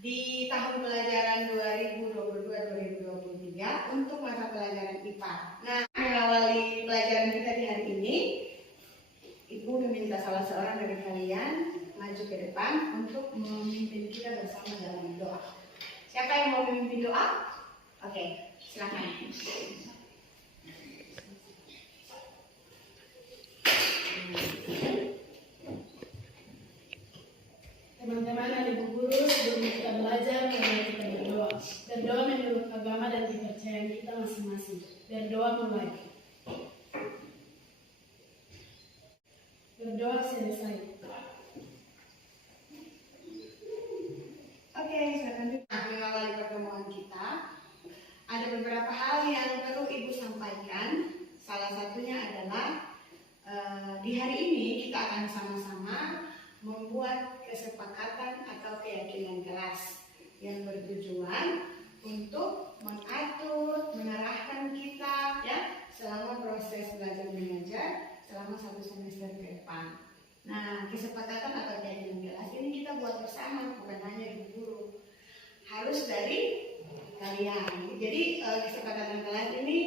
di tahun pelajaran 2022-2023 untuk mata pelajaran IPA. Nah, mengawali pelajaran kita di hari ini, Ibu meminta salah seorang dari kalian maju ke depan untuk memimpin kita bersama dalam doa. Siapa yang mau memimpin doa? Oke, silakan. Teman-teman adik guru, sebelum kita belajar, mari kita berdoa. Berdoa menurut agama dan kepercayaan kita masing-masing. Berdoa mulai. Berdoa selesai. Oke, silakan. Mengawali pertemuan kita, ada beberapa hal yang perlu Ibu sampaikan. Salah satunya adalah di hari ini kita akan sama-sama membuat kesepakatan atau keyakinan kelas yang bertujuan untuk mengatur, mengarahkan kita ya selama proses belajar mengajar selama 1 semester ke depan. Nah, kesepakatan atau keyakinan kelas ini kita buat bersama, bukan hanya ibu guru, harus dari kalian. Jadi kesepakatan kelas ini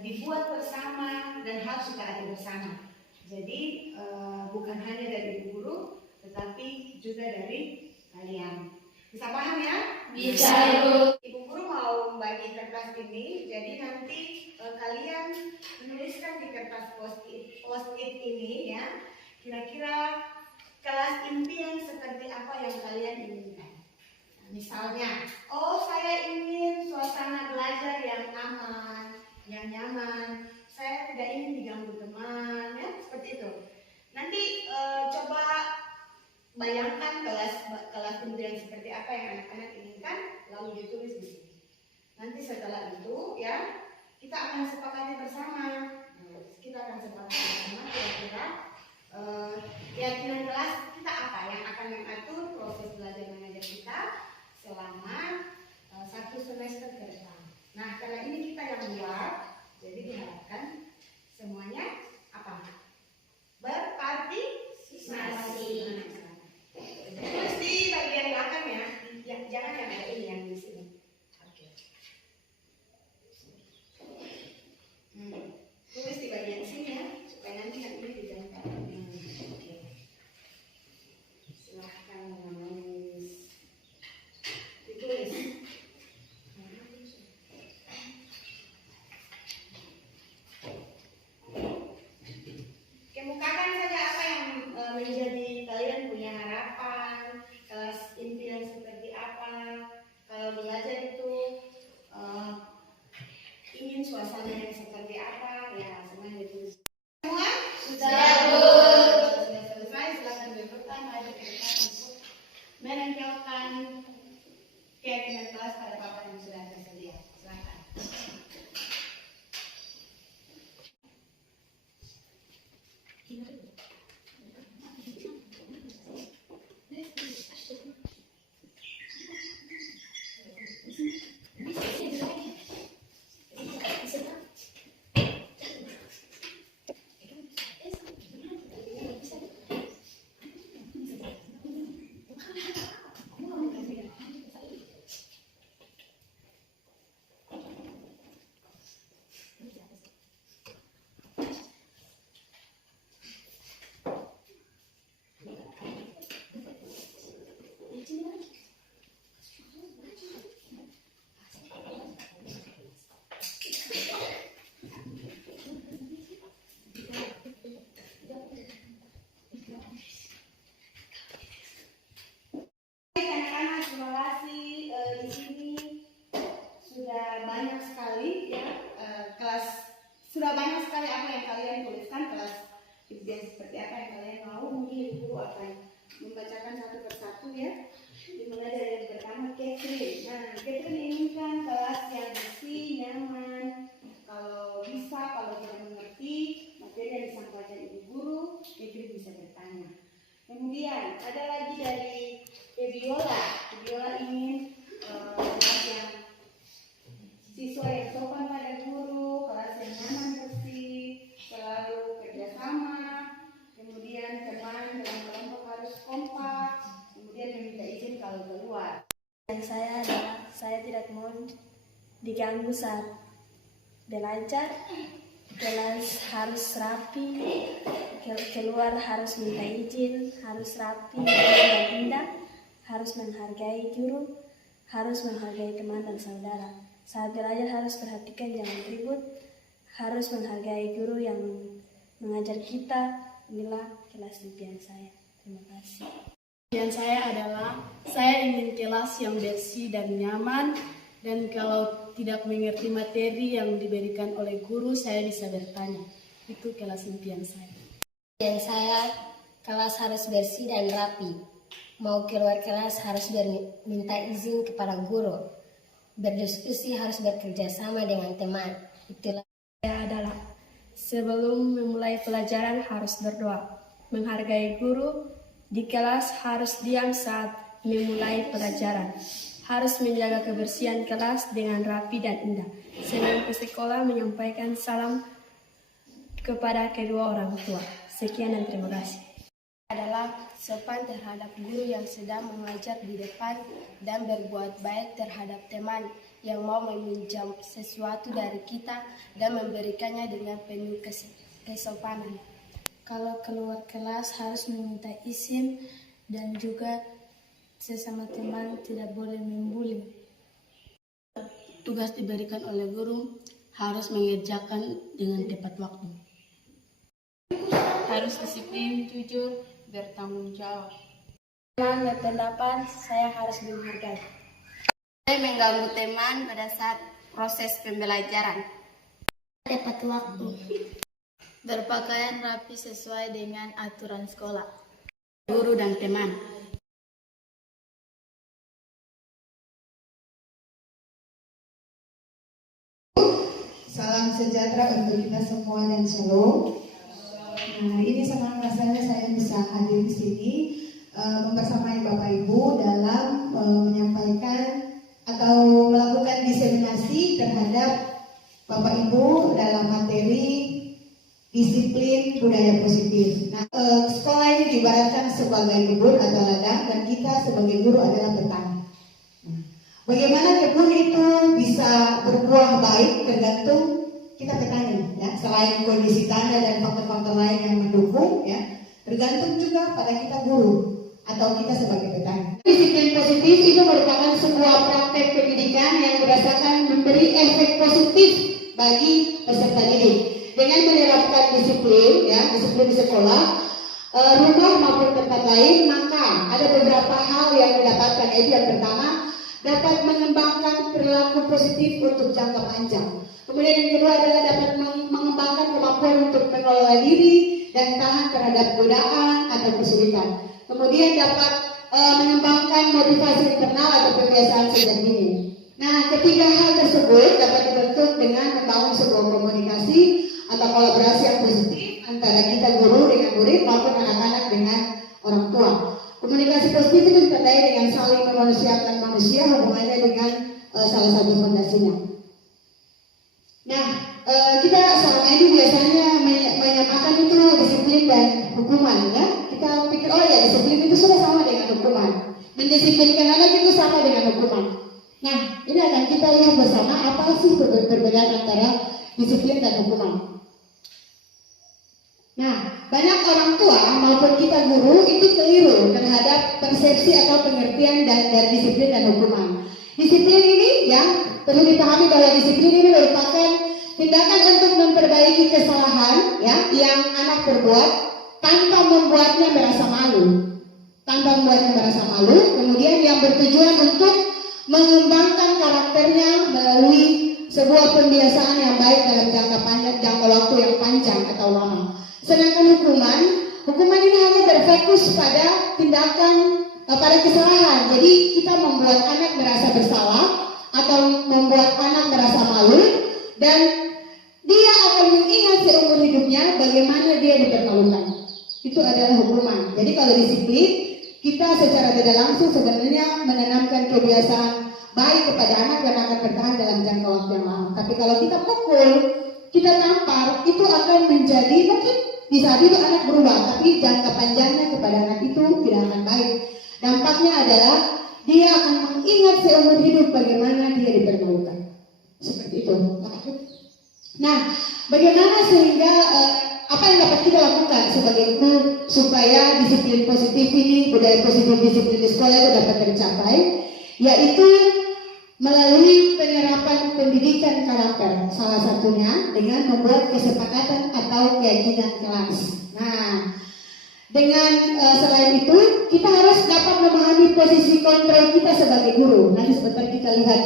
dibuat bersama dan harus kita atur bersama. Jadi bukan hanya dari ibu guru, tetapi juga dari kalian. Bisa paham ya? Bisa, Ibu. Ibu guru mau bagi kertas ini, jadi nanti kalian menuliskan di kertas post-it ini ya, kira-kira kelas impian seperti apa yang kalian inginkan. Nah, misalnya, oh saya ingin suasana belajar yang aman, yang nyaman. Saya tidak ingin diganggu teman, ya seperti itu. Nanti coba bayangkan kelas impian seperti apa yang anak-anak inginkan, lalu ditulis di sini. Nanti setelah itu ya kita akan sepakati bersama. Kita akan sepakati bersama kira-kira keyakinan kelas kita apa yang akan mengatur proses belajar mengajar kita selama 1 semester ke depan. Nah, karena ini kita yang buat, jadi diharapkan semuanya apa? Berpartisipasi. Terus di bagian belakang ya, jangan yang ada ini yang di sini. Oke. Tulis di bagian sini ya, supaya nanti yang ini dijalankan. Oke. Silahkan menulis. Ditulis. Kemukakan saja apa yang menjadi kalian punya harapan, kelas impian seperti apa, kalau belajar itu ingin suasana yang seperti apa, ya semuanya ditulis. Semua sudah sudah selesai, silakan berpegang maju ke depan untuk menempelkan keyakinan kelas pada papan yang sudah tersedia. Silakan. Anak-anak, terima kasih. Di sini sudah banyak sekali ya sudah banyak sekali apa yang kalian tuliskan, kelas impian seperti apa yang kalian mau. Mungkin ibu guru akan membacakan satu persatu ya. Dimulai dari yang pertama, Catherine. Nah, Catherine inginkan kelas yang bersih, nyaman. Kalau bisa, kalau tidak mengerti materi yang disampaikan ibu guru, Catherine bisa bertanya. Kemudian ada lagi dari Febiola. Febiola ingin kelas yang siswa yang sopan pada guru, kelas yang nyaman bersih, selalu kerjasama, kemudian teman dalam kelompok harus kompak, kemudian meminta izin kalau keluar. impian saya adalah saya tidak mau diganggu saat belajar. Kelas harus rapi, keluar harus minta izin, harus rapi dan indah, harus menghargai guru, harus menghargai teman dan saudara. Saat belajar harus perhatikan jangan ribut, harus menghargai guru yang mengajar kita. Inilah kelas impian saya. Terima kasih. Impian saya adalah saya ingin kelas yang bersih dan nyaman, dan kalau tidak mengerti materi yang diberikan oleh guru, saya bisa bertanya. Itu kelas impian saya. Impian saya kelas harus bersih dan rapi. Mau keluar kelas harus minta izin kepada guru. Berdiskusi harus bekerja sama dengan teman. Itulah Saya adalah sebelum memulai pelajaran harus berdoa, menghargai guru, di kelas harus diam saat memulai pelajaran, harus menjaga kebersihan kelas dengan rapi dan indah. Sebelum ke sekolah menyampaikan salam kepada kedua orang tua. Sekian dan terima kasih. Adalah sopan terhadap guru yang sedang mengajar di depan dan berbuat baik terhadap teman yang mau meminjam sesuatu dari kita dan memberikannya dengan penuh kesopanan. Kalau keluar kelas harus meminta izin dan juga sesama teman tidak boleh membuli. Tugas diberikan oleh guru harus mengerjakan dengan tepat waktu. Harus disiplin, jujur, bertanggung jawab. Teman berpendapat, saya harus menghargai. saya mengganggu teman pada saat proses pembelajaran. Tepat waktu. Berpakaian rapi sesuai dengan aturan sekolah. Guru dan teman. Salam sejahtera untuk kita semua dan shalom. Nah, ini senang rasanya saya bisa hadir di sini membersamai Bapak Ibu dalam menyampaikan atau melakukan diseminasi terhadap Bapak Ibu dalam materi disiplin budaya positif. Nah, sekolah ini diibaratkan sebagai kebun atau ladang dan kita sebagai guru adalah petani. Bagaimana kebun itu bisa berbuah baik tergantung kita petani, ya. Selain kondisi tanah dan faktor-faktor lain yang mendukung, ya, tergantung juga pada kita guru atau kita sebagai petani. Disiplin positif itu merupakan sebuah praktek pendidikan yang berdasarkan memberi efek positif bagi peserta didik. Dengan menerapkan disiplin, ya, disiplin di sekolah, rumah maupun tempat lain, maka ada beberapa hal yang didapatkan. Yaitu yang pertama, dapat mengembangkan perilaku positif untuk jangka panjang. Kemudian yang kedua adalah dapat mengembangkan kemampuan untuk mengelola diri dan tahan terhadap godaan atau kesulitan. Kemudian dapat mengembangkan motivasi internal atau kebiasaan sejak dini. Nah, ketiga hal tersebut dapat dibentuk dengan membangun sebuah komunikasi atau kolaborasi yang positif antara kita guru dengan murid maupun anak-anak dengan orang tua. Komunikasi positif itu ditandai dengan saling memanusiakan manusia, hubungannya dengan salah satu fondasinya. Nah, kita selama ini biasanya menyamakan itu disiplin dan hukuman, ya. Kita pikir, oh ya, disiplin itu sudah sama dengan hukuman. Mendisiplinkan anak itu sama dengan hukuman. Nah, ini akan kita lihat bersama apa sih perbedaan antara disiplin dan hukuman. Nah, banyak orang tua maupun kita guru itu keliru terhadap persepsi atau pengertian dari disiplin dan hukuman. Disiplin ini, ya, perlu dipahami bahwa disiplin ini merupakan tindakan untuk memperbaiki kesalahan, ya, yang anak perbuat tanpa membuatnya merasa malu. Kemudian yang bertujuan untuk mengembangkan karakternya melalui sebuah pembiasaan yang baik dalam jangka waktu yang panjang atau lama. Sedangkan hukuman ini hanya berfokus pada tindakan pada kesalahan. Jadi kita membuat anak merasa bersalah atau membuat anak merasa malu, dan dia akan mengingat seumur hidupnya bagaimana dia dipermalukan. Itu adalah hukuman. Jadi kalau disiplin, kita secara tidak langsung sebenarnya menanamkan kebiasaan baik kepada anak dan akan bertahan dalam jangka waktu yang lama. Tapi kalau kita pukul, kita tampar, itu akan menjadi mungkin di saat itu anak berubah, tapi jangka panjangnya kepada anak itu tidak akan baik. Dampaknya adalah dia akan mengingat seumur hidup bagaimana dia dipermalukan. Seperti itu. Nah, bagaimana sehingga apa yang dapat kita lakukan sebagai guru supaya disiplin positif ini, budaya positif disiplin di sekolah itu dapat tercapai, yaitu melalui penyerapan pendidikan karakter, salah satunya dengan membuat kesepakatan atau keyakinan kelas. Nah, dengan selain itu kita harus dapat memahami posisi kontrol kita sebagai guru. Nanti sebentar kita lihat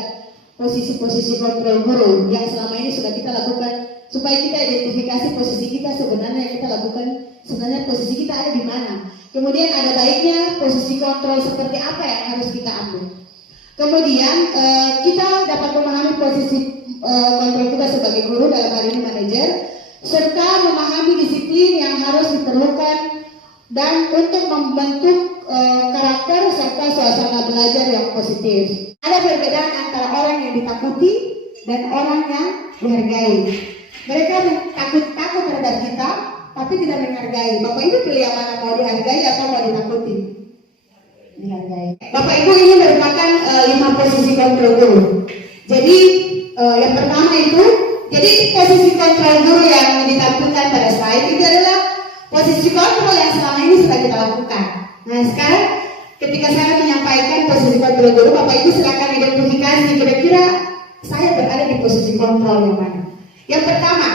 posisi-posisi kontrol guru yang selama ini sudah kita lakukan supaya kita identifikasi posisi kita sebenarnya yang kita lakukan, sebenarnya posisi kita ada di mana. Kemudian ada baiknya posisi kontrol seperti apa yang harus kita ambil. Kemudian kita dapat memahami posisi kontrol kita sebagai guru, dalam hal ini manajer, serta memahami disiplin yang harus diperlukan dan untuk membentuk karakter serta suasana belajar yang positif. Ada perbedaan antara orang yang ditakuti dan orang yang dihargai. Mereka takut terhadap kita, tapi tidak menghargai. Bapak Ibu pilih yang mana, mau dihargai atau mau ditakuti? Dihargai. Bapak Ibu, ini merupakan 5 posisi kontrol guru. Jadi yang pertama itu, jadi posisi kontrol guru yang ditampilkan pada slide itu adalah posisi kontrol yang selama ini sudah kita lakukan. Nah, sekarang ketika saya menyampaikan posisi kontrol guru, Bapak Ibu silakan identifikasi kira-kira saya berada di posisi kontrol yang mana. Yang pertama,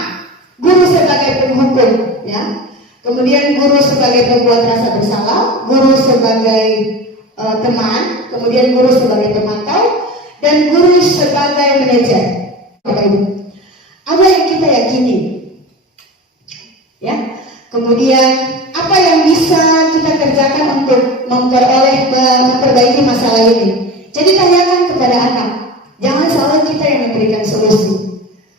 guru sebagai penghukum, ya. Kemudian guru sebagai pembuat rasa bersalah, guru sebagai teman, kemudian guru sebagai pemantau, dan guru sebagai manajer. Bapak Ibu, apa yang kita yakini, ya. Kemudian apa yang bisa kita kerjakan untuk memperbaiki masalah ini. Jadi tanyakan kepada anak, jangan selalu kita yang memberikan solusi.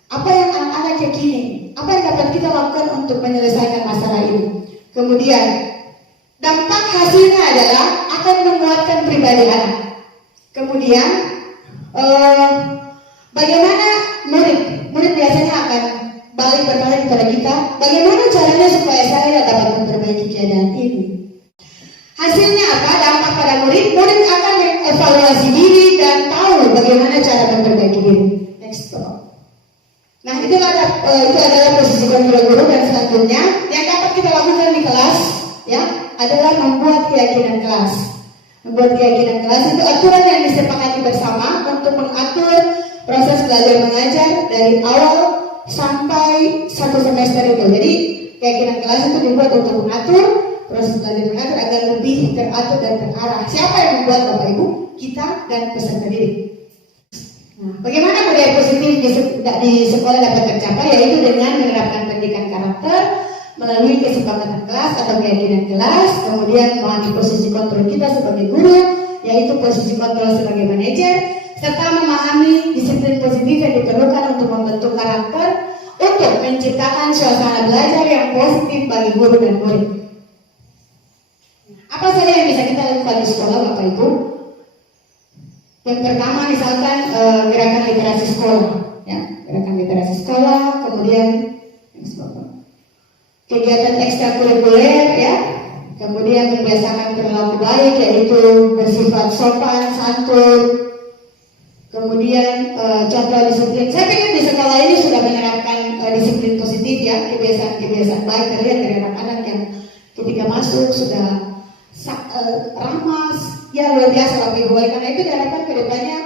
Apa yang anak-anak yakini, apa yang dapat kita lakukan untuk menyelesaikan masalah ini. Kemudian dampak hasilnya adalah akan menguatkan pribadi anak. Kemudian bagaimana murid biasanya akan bertanya kepada kita, bagaimana caranya supaya saya dapat memperbaiki keadaan ini. Hasilnya apa? Dampak pada murid akan mengevaluasi diri dan tahu bagaimana cara memperbaiki diri. Next. Nah, itu adalah posisi kontrol guru. Dan selanjutnya yang dapat kita lakukan di kelas, ya, adalah membuat keyakinan kelas. Membuat keyakinan kelas itu aturan yang disepakati bersama untuk mengatur proses belajar mengajar dari awal sampai 1 semester itu. Jadi keyakinan kelas itu dibuat untuk mengatur proses belajar mengajar agar lebih teratur dan terarah. Siapa yang membuat, Bapak Ibu? Kita dan peserta didik. Nah, bagaimana budaya positif di sekolah dapat tercapai? Yaitu dengan menerapkan pendidikan karakter melalui kesepakatan kelas atau keyakinan kelas, kemudian memahami posisi kontrol kita sebagai guru, yaitu posisi kontrol sebagai manajer, serta memahami disiplin positif yang diperlukan untuk membentuk karakter untuk menciptakan suasana belajar yang positif bagi guru dan murid. Apa saja yang bisa kita lakukan di sekolah, Bapak Ibu? Yang pertama misalkan gerakan literasi sekolah, ya, gerakan literasi sekolah, kemudian kegiatan ekstrakurikuler, ya, kemudian membiasakan perilaku baik yaitu bersifat sopan, santun, kemudian contoh disiplin. Saya pikir di sekolah ini sudah menerapkan disiplin positif, ya, kebiasaan baik terlihat dari anak-anak yang ketika masuk sudah ramah, ya, luar biasa Bapak Ibu. Karena itu diharapkan ke depannya